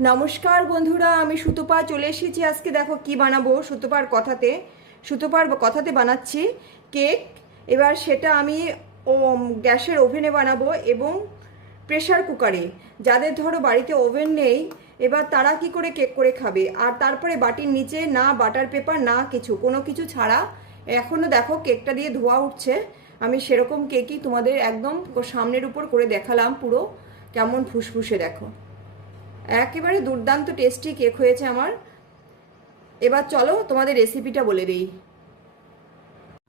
নমস্কার বন্ধুরা, আমি সুতপা চলে এসেছি। আজকে দেখো কি বানাবো সুতপার কথাতে। সুতপার কথাতে বানাচ্ছি কেক। এবার সেটা আমি ও গ্যাসের ওভেনে বানাবো এবং প্রেশার কুকারে। যাদের ধরো বাড়িতে ওভেন নেই, এবার তারা কি করে কেক করে খাবে? আর তারপরে বাটির নিচে না বাটার পেপার, না কিছু, কোনো কিছু ছাড়া এখনও দেখো কেকটা দিয়ে ধোয়া উঠছে। আমি সেরকম কেকই তোমাদের একদম সামনের উপর করে দেখালাম পুরো। কেমন ফুসফুসে দেখো। একেবারে দুর্দান্ত টেস্টি কেক হয়েছে আমার। এবার চলো তোমাদের রেসিপিটা বলে দিই।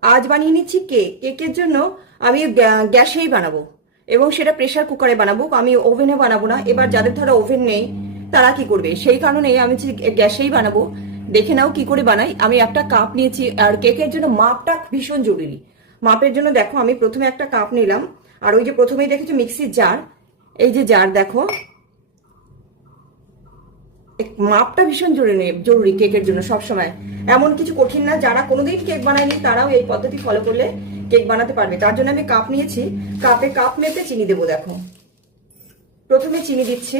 আজ বানিয়ে নিচ্ছি কেক কেকের জন্য আমি গ্যাসেই বানাবো এবং সেটা প্রেসার কুকারে বানাবো। আমি ওভেনে বানাবো না। এবার যাদের ধরো ওভেন নেই, তারা কি করবে? সেই কারণে আমি গ্যাসেই বানাবো। দেখে নাও কি করে বানাই। আমি একটা কাপ নিয়েছি আর কেকের জন্য মাপটা ভীষণ জরুরি। মাপের জন্য দেখো, আমি প্রথমে একটা কাপ নিলাম। আর ওই যে প্রথমেই দেখেছ মিক্সির জার এই যে জার দেখো। মাপটা ভীষণ জরুরি জরুরি কেকের জন্য সব সময় এমন কিছু কঠিন না, যারা কোনোদিন কেক বানায়নি, তারাও এই পদ্ধতি ফলো করলে কেক বানাতে পারবে। তার জন্য আমি কাপ নিয়েছি। কাপে কাপ মেপে চিনি দেবো, দেখো। প্রথমে চিনি দিচ্ছি।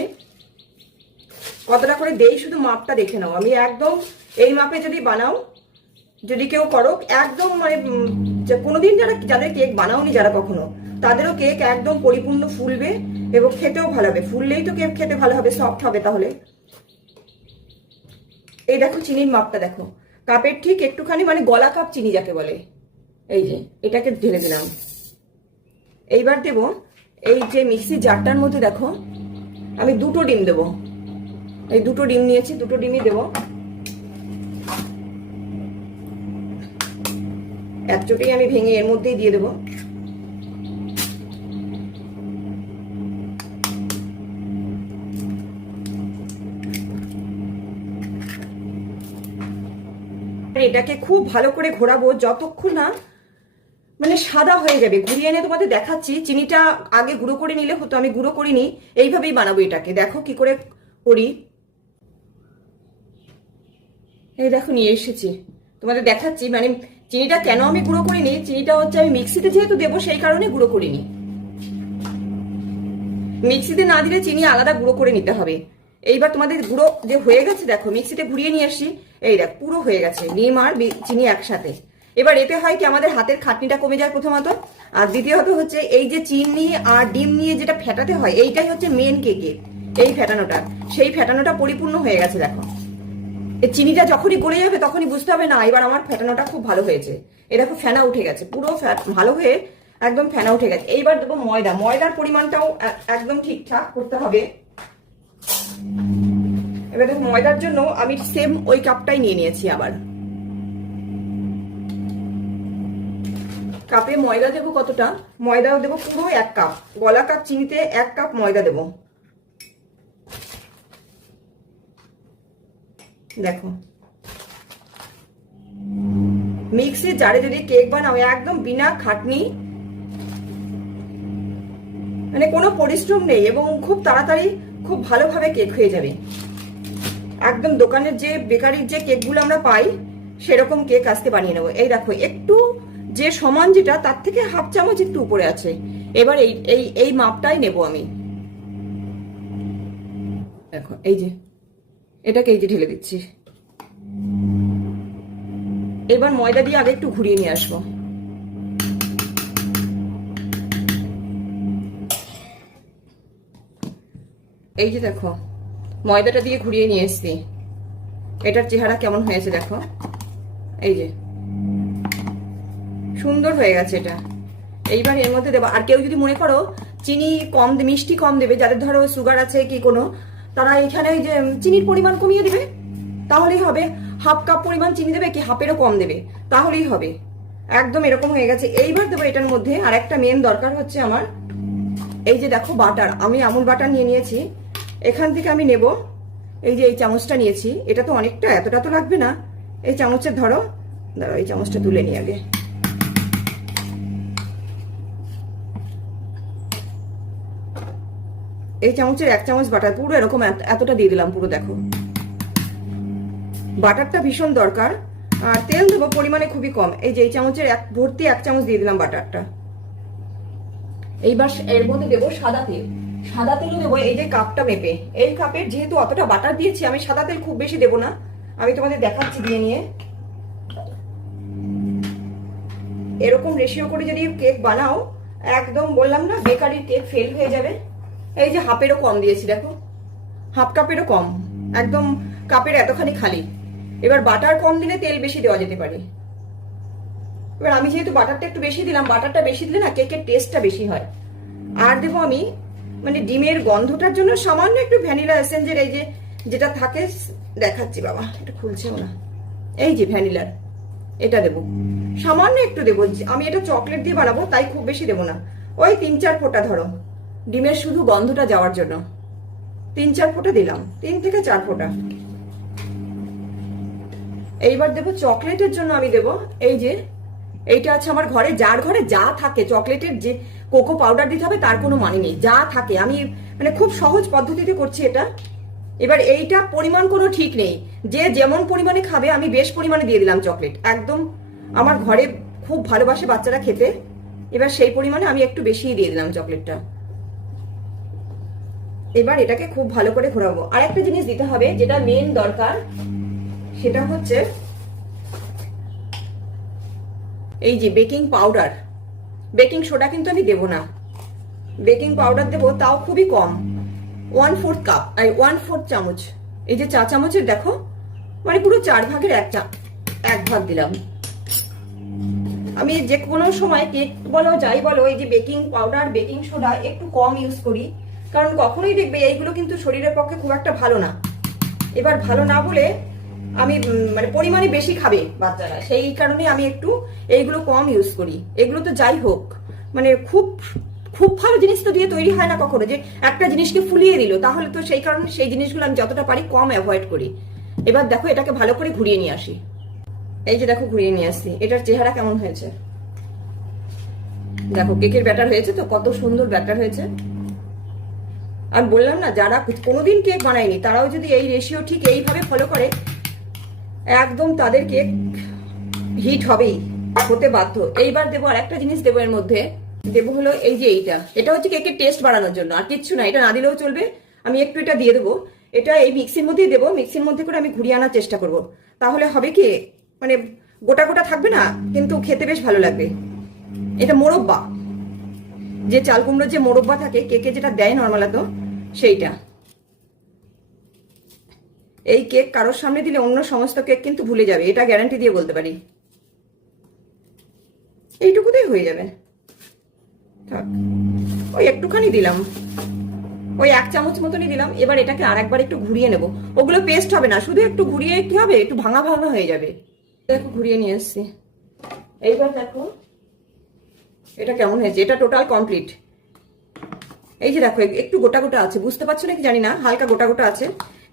কতটা করে দেই শুধু মাপটা দেখে নাও। আমি একদম এই মাপে যদি বানাও, যদি কেউ করো, একদম মানে কোনোদিন যারা, যাদের কেক বানাওনি যারা কখনো, তাদেরও কেক একদম পরিপূর্ণ ফুলবে এবং খেতেও ভালো হবে। ফুললেই তো কেক খেতে ভালো হবে সফট হবে তাহলে। এই দেখো চিনির মাপটা দেখো। কাপের ঠিক একটুখানি মানে গলা কাপ চিনি যাকে বলে। এই যে, এটাকে ঢেলে দিলাম। এইবার দেব এই যে মিক্সি জারটার মধ্যে দেখো, আমি দুটো ডিম দেব। এই দুটো ডিম নিয়েছি, দুটো ডিমই দেব। এক চোটেই আমি ভেঙে এর মধ্যেই দিয়ে দেবো। এটাকে খুব ভালো করে ঘোরাবো যতক্ষণ না মানে সাদা হয়ে যাবে। ঘুরিয়ে এনে তোমাদের দেখাচ্ছি। চিনিটা আগে গুঁড়ো করে নিলে হতো, আমি গুঁড়ো করিনি। এইভাবেই বানাবো এটাকে। দেখো কি করে করি। এই দেখো, নিয়ে এসেছি। তোমাদের দেখাচ্ছি। মানে চিনিটা কেন আমি গুঁড়ো করিনি? চিনিটা হচ্ছে আমি মিক্সিতে যেহেতু দেবো, সেই কারণে গুঁড়ো করিনি। মিক্সিতে না দিলে চিনি আলাদা গুঁড়ো করে নিতে হবে। এইবার তোমাদের গুঁড়ো যে হয়ে গেছে, দেখো, মিক্সিতে ঘুরিয়ে নিয়ে আসি। এই দেখ, পুরো হয়ে গেছে ডিম আর চিনি একসাথে। এবার এতে হয় কি, আমাদের হাতের খাটনিটা কমে যায় প্রথমত, আর দ্বিতীয়ত হচ্ছে এই যে চিনি আর ডিম নিয়ে যেটা ফেটাতে হয়, এইটাই হচ্ছে মেন কেকে এই ফেটানোটা। সেই ফেটানোটা পরিপূর্ণ হয়ে গেছে, দেখো। চিনিটা যখনই গলে যাবে, তখনই বুঝতে হবে, না, এবার আমার ফেটানোটা খুব ভালো হয়েছে। এ দেখো, ফেনা উঠে গেছে, পুরো ভালো হয়ে একদম ফেনা উঠে গেছে। এইবার দেবো ময়দা। ময়দার পরিমাণটাও একদম ঠিকঠাক করতে হবে। এবার ময়দার জন্য আমি সেম ওই কাপটাই নিয়ে নিয়েছি আবার। কাপে ময়দা দেবো কতটা? ময়দা দেবো পুরো এক কাপ গলা কাপ চিনিতে এক কাপ ময়দা দেবো। দেখো। মিক্সির জারে যদি কেক বানাও, একদম বিনা খাটনি। মানে কোনো পরিশ্রম নেই এবং খুব তাড়াতাড়ি খুব ভালোভাবে কেক হয়ে যাবে। একদম দোকানের যে বেকারির যে কেকগুলো আমরা পাই, সেরকম কেক আজকে বানিয়ে নেব। এই দেখো, একটু যে সমান যেটা, তার থেকে হাফ চামচ একটু উপরে আছে। এবার এই এই এই মাপটাই নেব আমি। দেখো, এই যে, এটাকে এই যে ঢেলে দিচ্ছি। এবার ময়দা দিয়ে আগে একটু ঘুরিয়ে নিয়ে আসব। এই যে দেখো ময়দাটা দিয়ে ঘুরিয়ে নিয়ে এসছি। এটার চেহারা কেমন হয়েছে দেখো? এই যে। সুন্দর হয়ে গেছে এটা। এইবার এর মধ্যে দেবো। আর কেউ যদি মনে করো চিনি কম মিষ্টি কম দেবে, যাদের ধরো সুগার আছে কি কোনো, তারা এখানে যে চিনির পরিমাণ কমিয়ে দিবে। তাহলেই হবে। হাফ কাপ পরিমাণ চিনি দেবে কি হাফেরও কম দেবে। তাহলেই হবে। একদম এরকম হয়ে গেছে। এইবার দেবো এটার মধ্যে আর একটা মেন দরকার হচ্ছে আমার। এই যে দেখো বাটার। আমি আমুল বাটার নিয়ে নিয়েছি। এখান থেকে আমি নেব। এই যে এই চামচটা নিয়েছি, এটা তো অনেকটা, এতটা তো লাগবে না। এই চামচের ধরো, দাঁড়াও, এই চামচটা তুলে নিই আগে। এই চামচের এক চামচ বাটার, পুরো এরকম এত- এতটা দিয়ে দিলাম, পুরো দেখো। বাটারটা ভীষণ দরকার, আর তেল দেবো পরিমাণে খুবই কম। এই যে এই চামচের এক, ভর্তি এক চামচ দিয়ে দিলাম বাটারটা। এইবার এর মধ্যে দেবো সাদা তেল। সাদা তেলও দেবো এই যে কাপটা মেপে। এই কাপের যেহেতু অতটা বাটার দিয়েছি, আমি সাদা তেল খুব বেশি দেবো না। আমি তোমাদের দেখাচ্ছি দিয়ে নিয়ে। এরকম রেশিও করে যদি কেক বানাও, একদম বললাম না, বেকারির কেক ফেল হয়ে যাবে। এই যে হাফেরও কম দিয়েছি, দেখো। হাফ কাপেরও কম, একদম কাপের এতখানি খালি। এবার বাটার কম দিলে তেল বেশি দেওয়া যেতে পারে। এবার আমি যেহেতু বাটারটা একটু বেশি দিলাম, বাটারটা বেশি দিলে না কেকের টেস্টটা বেশি হয়। আর দেবো আমি মানে ডিমের গন্ধটার জন্য সামান্য একটু ভ্যানিলা এসেন্সের এই যে যেটা থাকে দেখাচ্ছি বাবা এটা খুলছেও না। এই যে ভ্যানিলার এটা দেবো। সামান্য একটু দেবো আমি এটা চকলেট দিয়ে বানাবো তাই খুব বেশি দেবো না। ওই তিন চার ফোঁটা ধরো। ডিমের শুধু গন্ধটা যাওয়ার জন্য। তিন চার ফোঁটা দিলাম তিন থেকে চার ফোঁটা। এইবার দেবো চকলেটের জন্য আমি দেবো এই যে এইটা আছে আমার ঘরে যার ঘরে যা থাকে চকলেটের যে কোকো পাউডার দিতে হবে, তার কোনো মানে নেই, যা থাকে। আমি মানে খুব সহজ পদ্ধতিতে করছি এটা। এবার এইটা পরিমাণ কোনো ঠিক নেই। যে যেমন পরিমাণে খাবে, আমি বেশ পরিমাণে দিয়ে দিলাম চকলেট একদম আমার ঘরে খুব ভালোবাসে বাচ্চারা খেতে। এবার সেই পরিমাণে আমি একটু বেশিই দিয়ে দিলাম চকলেটটা এবার এটাকে খুব ভালো করে ঘোরাবো। আর একটা জিনিস দিতে হবে, যেটা মেন দরকার, সেটা হচ্ছে এই যে বেকিং পাউডার বেকিং সোডা কিন্তু আমি দেবো না। বেকিং পাউডার দেবো, তাও খুবই কম। ওয়ান ফোর্থ কাপ, আই ওয়ান ফোর্থ চামচ। এই যে চা চামচের দেখো মানে পুরো চার ভাগের এক চা, এক ভাগ দিলাম। আমি যে কোনো সময় কেক বলো, যাই বলো, এই যে বেকিং পাউডার, বেকিং সোডা একটু কম ইউজ করি। কারণ কখনোই দেখবে এইগুলো কিন্তু শরীরের পক্ষে খুব একটা ভালো না। এবার ভালো না বলে আমি মানে পরিমাণে বেশি খাবে বাচ্চারা। সেই কারণে আমি একটু এইগুলো কম ইউজ করি। এগুলো তো যাই হোক মানে খুব খুব ভালো জিনিস তো দিয়ে তৈরি হয় না কখনো, যে একটা জিনিসকে ফুলিয়ে দিল। তাহলে তো সেই কারণে সেই জিনিসগুলো আমি যতটা পারি কম অ্যাভয়েড করি। এবার দেখো এটাকে ভালো করে ঘুরিয়ে নিয়ে আসি। এই যে দেখো ঘুরিয়ে নিয়ে আসি এটার চেহারা কেমন হয়েছে? দেখো কেকের ব্যাটার হয়েছে তো, কত সুন্দর ব্যাটার হয়েছে। আমি বললাম না, যারা কোনোদিন কেক বানায়নি, তারাও যদি এই রেশিও ঠিক এইভাবে ফলো করে একদম তাদেরকে হিট হবেই, হতে বাধ্য। এইবার দেবো আর একটা জিনিস দেবো এর মধ্যে। দেবো হলো এই যে এইটা। এটা হচ্ছে কেকের টেস্ট বাড়ানোর জন্য, আর কিচ্ছু না, এটা না দিলেও চলবে। আমি একটু এটা দিয়ে দেবো। এটা এই মিক্সির মধ্যেই দেবো মিক্সির মধ্যে করে আমি ঘুরিয়ে আনার চেষ্টা করব। তাহলে হবে কি মানে গোটা গোটা থাকবে না, কিন্তু খেতে বেশ ভালো লাগবে। এটা মোরব্বা। যে চাল কুমড়োর যে মোরব্বা থাকে কেকে যেটা দেয় নর্মালত সেইটা। এই কেক কারোর সামনে দিলে অন্য সমস্ত কেক কিন্তু ভুলে যাবে, এটা গ্যারান্টি দিয়ে বলতে পারি। এইটুকুতেই হয়ে যাবে। থাক, ওই একটুখানি দিলাম। ওই এক চামচ মতনই দিলাম, এবার এটাকে আর একবার একটু ঘুরিয়ে নেব। ওগুলো পেস্ট হবে না, শুধু একটু ঘুরিয়ে কি হবে? একটু ভাঙা ভাঙা হয়ে যাবে। দেখো, ঘুরিয়ে নিয়ে এসছি। এইবার দেখো, এটা কেমন হয়েছে? এটা টোটাল কমপ্লিট এই যে দেখো, একটু গোটা গোটা আছে, বুঝতে পারছ নাকি জানি না, হালকা গোটা গোটা আছে।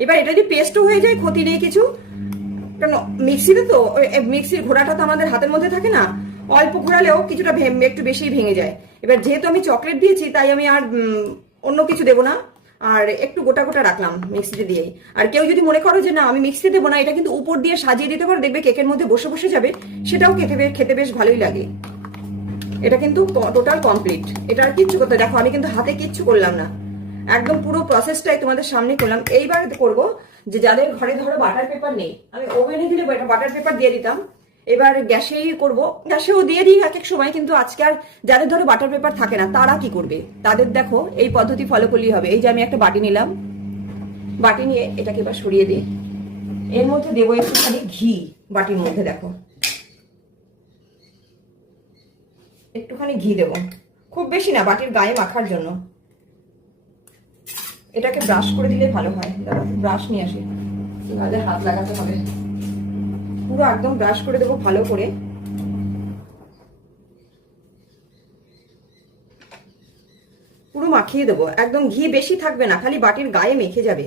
এবার এটা যদি পেস্টও হয়ে যায়, ক্ষতি নেই কিছু। কারণ মিক্সিতে তো মিক্সির ঘোড়াটা তো আমাদের হাতের মধ্যে থাকে না, অল্প ঘোরালেও কিছুটা একটু বেশি ভেঙে যায়। এবার যেহেতু আমি চকলেট দিয়েছি, তাই আমি আর অন্য কিছু দেবো না। আর একটু গোটা গোটা রাখলাম মিক্সিতে দিয়ে আর কেউ যদি মনে করো যে না, আমি মিক্সিতে দেবো না, এটা কিন্তু উপর দিয়ে সাজিয়ে দিতে পারো, দেখবে কেকের মধ্যে বসে বসে যাবে, সেটাও খেতে খেতে বেশ ভালোই লাগে। এটা কিন্তু টোটাল কমপ্লিট এটা আর কিচ্ছু করতে, দেখো, আমি কিন্তু হাতে কিচ্ছু করলাম না। একদম পুরো প্রসেসটাই তোমাদের সামনে করলাম। এইবার করব যে যাদের ঘরে ধরো বাটার পেপার নেই, আমি ওভেনে দিলে বাটার পেপার দিয়ে দিতাম। এবার গ্যাসেই করব। গ্যাসেও দিয়ে দিই এক এক সময়, কিন্তু আজকে আর যাদের ধরো বাটার পেপার থাকে না, তারা কি করবে? তাদের দেখো, এই পদ্ধতি ফলো করলেই হবে। এই যে আমি একটা বাটি নিলাম। বাটি নিয়ে এটাকে এবার সরিয়ে দিই। এর মধ্যে দেবো একটুখানি ঘি বাটির মধ্যে, দেখো। একটুখানি ঘি দেবো। খুব বেশি না, বাটির গায়ে মাখার জন্য। এটাকে ব্রাশ করে দিলে ভালো হয়। দাঁড়া ব্রাশ নিয়ে আসি। তাহলে হাত লাগাতে হবে। পুরো একদম ব্রাশ করে দেবো ভালো করে। পুরো মাখিয়ে দেবো। একদম ঘি বেশি থাকবে না, খালি বাটির গায়ে মেখে যাবে।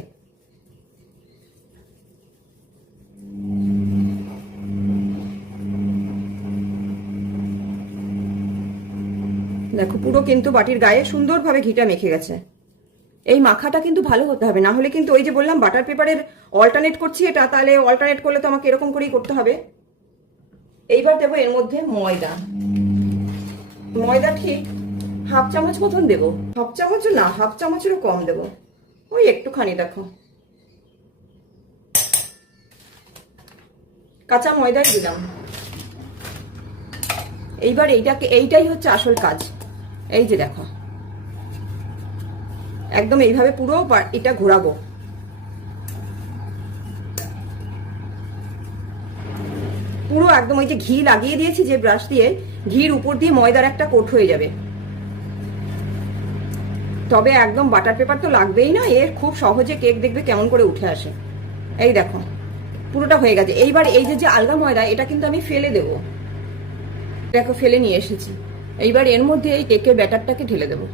দেখো, পুরো কিন্তু বাটির গায়ে সুন্দরভাবে ঘিটা মেখে গেছে। এই মাখাটা কিন্তু ভালো হতে হবে। না হলে কিন্তু ওই যে বললাম বাটার পেপারের অল্টারনেট করছি এটা, তাহলে অল্টারনেট করলে তো আমাকে এরকম করেই করতে হবে। এইবার দেবো এর মধ্যে ময়দা। ময়দা ঠিক হাফ চামচ মতন দেবো। হাফ চামচও না হাফ চামচেরও কম দেবো। ওই একটুখানি দেখো। কাঁচা ময়দাই দিলাম। এইবার এইটাকে, এইটাই হচ্ছে আসল কাজ। এই যে দেখো। একদম এইভাবে পুরো এটা ঘোরাবো। পুরো একদম ওই যে ঘি লাগিয়ে দিয়েছি যে ব্রাশ দিয়ে, ঘির উপর দিয়ে ময়দার একটা কোট হয়ে যাবে। তবে একদম বাটার পেপার তো লাগবেই না, এর খুব সহজে কেক দেখবে কেমন করে উঠে আসে। এই দেখো, পুরোটা হয়ে গেছে। এইবার এই যে যে আলগা ময়দা, এটা কিন্তু আমি ফেলে দেবো। দেখো, ফেলে নিয়ে এসেছি। এইবার এর মধ্যে এই কেকের ব্যাটারটাকে ঢেলে দেবো।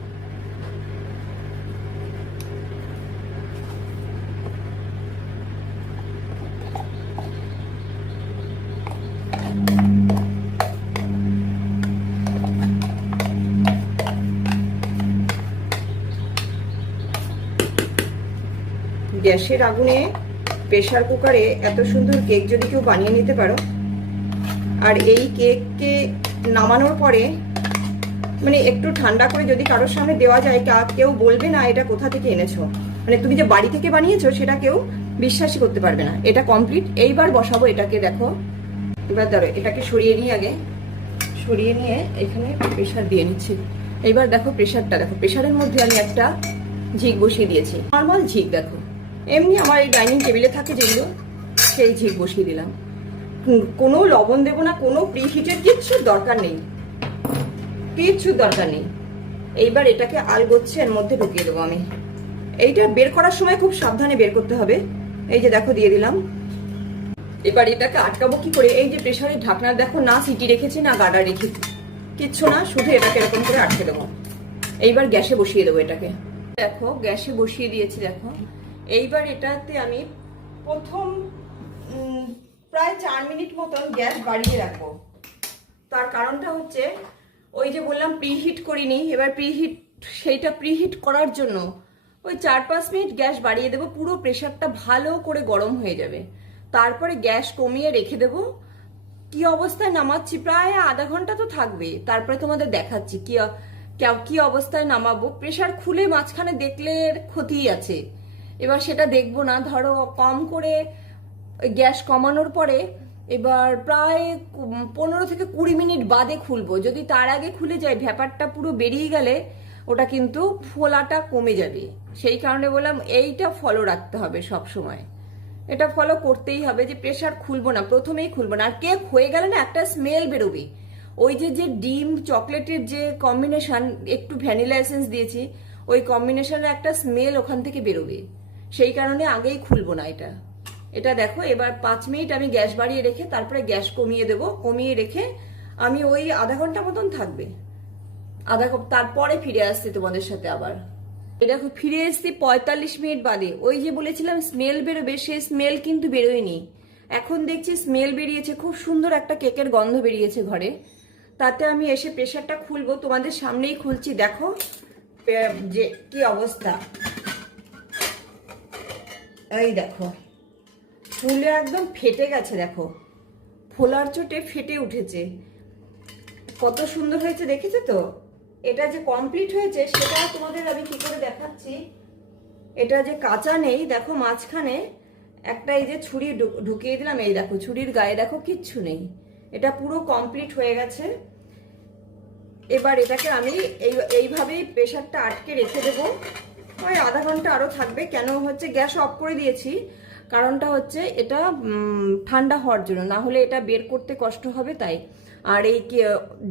গ্যাসের আগুনে প্রেশার কুকারে এত সুন্দর কেক যদি কেউ বানিয়ে নিতে পারো, আর এই কেককে নামানোর পরে মানে একটু ঠান্ডা করে যদি কারোর সামনে দেওয়া যায় কেউ বলবে না এটা কোথা থেকে এনেছো। মানে তুমি যে বাড়ি থেকে বানিয়েছো, সেটা কেউ বিশ্বাসই করতে পারবে না। এটা কমপ্লিট এইবার বসাবো এটাকে, দেখো। এবার ধরো, এটাকে সরিয়ে নিয়ে আগে, সরিয়ে নিয়ে এখানে প্রেশার দিয়ে নিচ্ছি। এইবার দেখো প্রেশারটা দেখো প্রেশারের মধ্যে আমি একটা ঝিক বসিয়ে দিয়েছি। নর্মাল ঝিক, দেখো। এমনি আমার এই ডাইনিং টেবিলে থাকে যেগুলো, সেই ঝিক বসিয়ে দিলাম। কোনো লবণ দেবো না, কোনো প্রিহিটের কিচ্ছু দরকার নেই। কিচ্ছু দরকার নেই। এইবার এটাকে আলগোচ্ছে, এর মধ্যে ঢুকিয়ে দেবো আমি। এইটা বের করার সময় খুব সাবধানে বের করতে হবে। এই যে দেখো, দিয়ে দিলাম। এবার এটাকে আটকাবো কি করে? এই যে প্রেশারের ঢাকনা, দেখো, না সিটি রেখেছে, না গাডা রেখেছে কিচ্ছু না, শুধু এটাকে এরকম করে আটকে দেবো। এইবার গ্যাসে বসিয়ে দেবো এটাকে। দেখো, গ্যাসে বসিয়ে দিয়েছি, দেখো। এইবার এটাতে আমি প্রথম প্রায় চার মিনিট মতন গ্যাস বাড়িয়ে রাখব। তার কারণটা হচ্ছে, ওই যে বললাম প্রিহিট করিনি, এবার প্রিহিট, সেইটা প্রিহিট করার জন্য ওই চার পাঁচ মিনিট গ্যাস বাড়িয়ে দেবো, পুরো প্রেশারটা ভালো করে গরম হয়ে যাবে। তারপরে গ্যাস কমিয়ে রেখে দেবো। কি অবস্থায় নামাচ্ছি? প্রায় আধা ঘণ্টা তো থাকবে। তারপরে তোমাদের দেখাচ্ছি কি কি অবস্থায় নামাবো। প্রেশার খুলে মাঝখানে দেখলে এর ক্ষতি আছে। এবার সেটা দেখব না। ধরো কম করে গ্যাস কমানোর পরে এবার প্রায় পনেরো থেকে কুড়ি মিনিট বাদে খুলবো। যদি তার আগে খুলে যায়, ভ্যাপারটা পুরো বেরিয়ে গেলে ওটা কিন্তু ফোলাটা কমে যাবে। সেই কারণে বললাম এইটা ফলো রাখতে হবে সব সময় এটা ফলো করতেই হবে যে প্রেশার খুলবো না, প্রথমেই খুলবো না। আর কেক হয়ে গেলে না একটা স্মেল বেরোবে। ওই যে যে ডিম, চকলেটের যে কম্বিনেশন একটু ভ্যানিলা এসেন্স দিয়েছি, ওই কম্বিনেশনের একটা স্মেল ওখান থেকে বেরোবে। সেই কারণে আগেই খুলবো না এটা। এটা দেখো, এবার পাঁচ মিনিট আমি গ্যাস বাড়িয়ে রেখে তারপরে গ্যাস কমিয়ে দেবো। কমিয়ে রেখে আমি ওই আধা ঘণ্টা মতন থাকবে। আধা তারপরে ফিরে আসছি তোমাদের সাথে আবার। দেখো, ফিরে এসছি পঁয়তাল্লিশ মিনিট বাদে। ওই যে বলেছিলাম স্মেল বেরোবে সেই স্মেল কিন্তু বেরোয়নি। এখন দেখছি স্মেল বেরিয়েছে, খুব সুন্দর একটা কেকের গন্ধ বেরিয়েছে ঘরে। তাতে আমি এসে প্রেশারটা খুলবো, তোমাদের সামনেই খুলছি। দেখো যে কি অবস্থা। এই দেখো, ফুলে একদম ফেটে গেছে দেখো। ফোলার চোটে ফেটে উঠেছে। কত সুন্দর হয়েছে, দেখেছ তো? এটা যে কমপ্লিট হয়েছে, সেটা তোমাদের আমি কি করে দেখাচ্ছি? এটা যে কাঁচা নেই, দেখো মাঝখানে একটা এই যে ছুরি ঢুকিয়ে দিলাম, এই দেখো, ছুরির গায়ে দেখো কিচ্ছু নেই। এটা পুরো কমপ্লিট হয়ে গেছে। এবার এটাকে আমি এই, এইভাবেই প্রেশারটা আটকে রেখে দেবো। ওই আধা ঘণ্টা আরও থাকবে। কেন হচ্ছে গ্যাস অফ করে দিয়েছি। কারণটা হচ্ছে এটা ঠান্ডা হওয়ার জন্য। না হলে এটা বের করতে কষ্ট হবে তাই। আর এই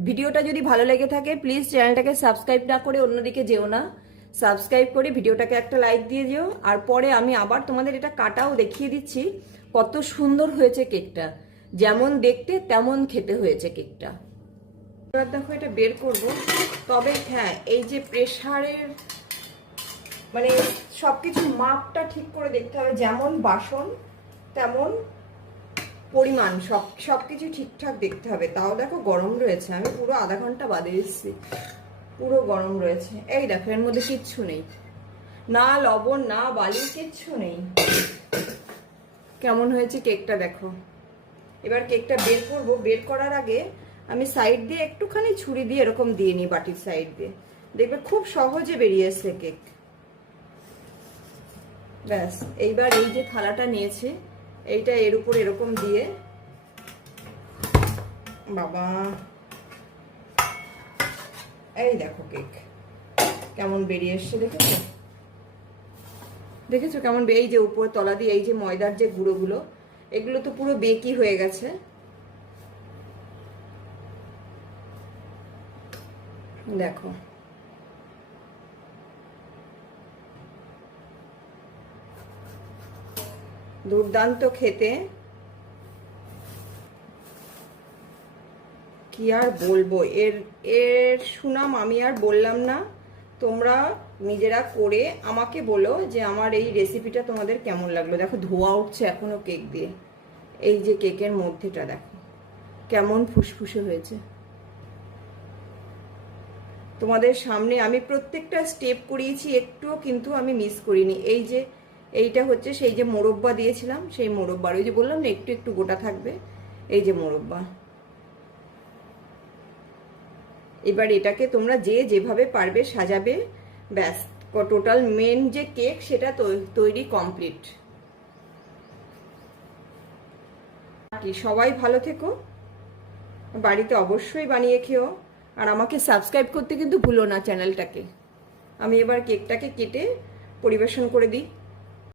ভিডিওটা যদি ভালো লেগে থাকে প্লিজ চ্যানেলটাকে সাবস্ক্রাইব না করে অন্যদিকে যেও না। সাবস্ক্রাইব করে ভিডিওটাকে একটা লাইক দিয়ে যেও। আর পরে আমি আবার তোমাদের এটা কাটাও দেখিয়ে দিচ্ছি, কত সুন্দর হয়েছে কেকটা। যেমন দেখতে, তেমন খেতে হয়েছে কেকটা। এবার দেখো এটা বের করব। তবে হ্যাঁ এই যে প্রেশারের মানে সব কিছু মাপটা ঠিক করে দেখতে হবে। যেমন বাসন, তেমন পরিমাণ, সব সব কিছু ঠিকঠাক দেখতে হবে। তাও দেখো গরম রয়েছে। আমি পুরো আধা ঘণ্টা বাদে এসেছি পুরো গরম রয়েছে। এই দেখো, এর মধ্যে কিচ্ছু নেই। না লবণ, না বালি, কিচ্ছু নেই। কেমন হয়েছে কেকটা দেখো। এবার কেকটা বের করব। বের করার আগে আমি সাইড দিয়ে একটুখানি ছুরি দিয়ে এরকম দিয়ে নিই বাটির সাইড দিয়ে। দেখবে খুব সহজে বেরিয়ে এসছে কেক। ব্যাস, এইবার এই যে থালাটা নিয়েছে, এইটা এর উপর এরকম দিয়ে। বাবা। এই দেখো কেক কেমন বেরিয়ে এসছে দেখেছ? দেখেছ কেমন এই যে উপর তলা দিয়ে এই যে ময়দার যে গুঁড়োগুলো, এগুলো তো পুরো বেকি হয়ে গেছে। দেখো। দুর্দান্ত খেতে। কি আর বলব? এর এর সুনাম আমি আর বললাম না। তোমরা নিজেরা করে আমাকে বলো যে আমার এই রেসিপিটা তোমাদের কেমন লাগল। দেখো, ধোয়া উঠছে এখনও কেক দিয়ে। এই যে কেকের মধ্যেটা দেখো, কেমন ফুসফুসে হয়েছে। তোমাদের সামনে আমি প্রত্যেকটা স্টেপ করিয়েছি, একটুও কিন্তু আমি মিস করিনি। এই যে এইটা হচ্ছে সেই যে মোরব্বা দিয়েছিলাম, সেই মোরব্বার। ওই যে বললাম না, একটু একটু গোটা থাকবে। এই যে মোরব্বা। এবার এটাকে তোমরা যে যেভাবে পারবে সাজাবে, ব্যাস। টোটাল মেন যে কেক, সেটা তৈরি কমপ্লিট। কি সবাই ভালো থেকো। বাড়িতে অবশ্যই বানিয়ে খেও। আর আমাকে সাবস্ক্রাইব করতে কিন্তু ভুলো না চ্যানেলটাকে। আমি এবার কেকটাকে কেটে পরিবেশন করে দিই।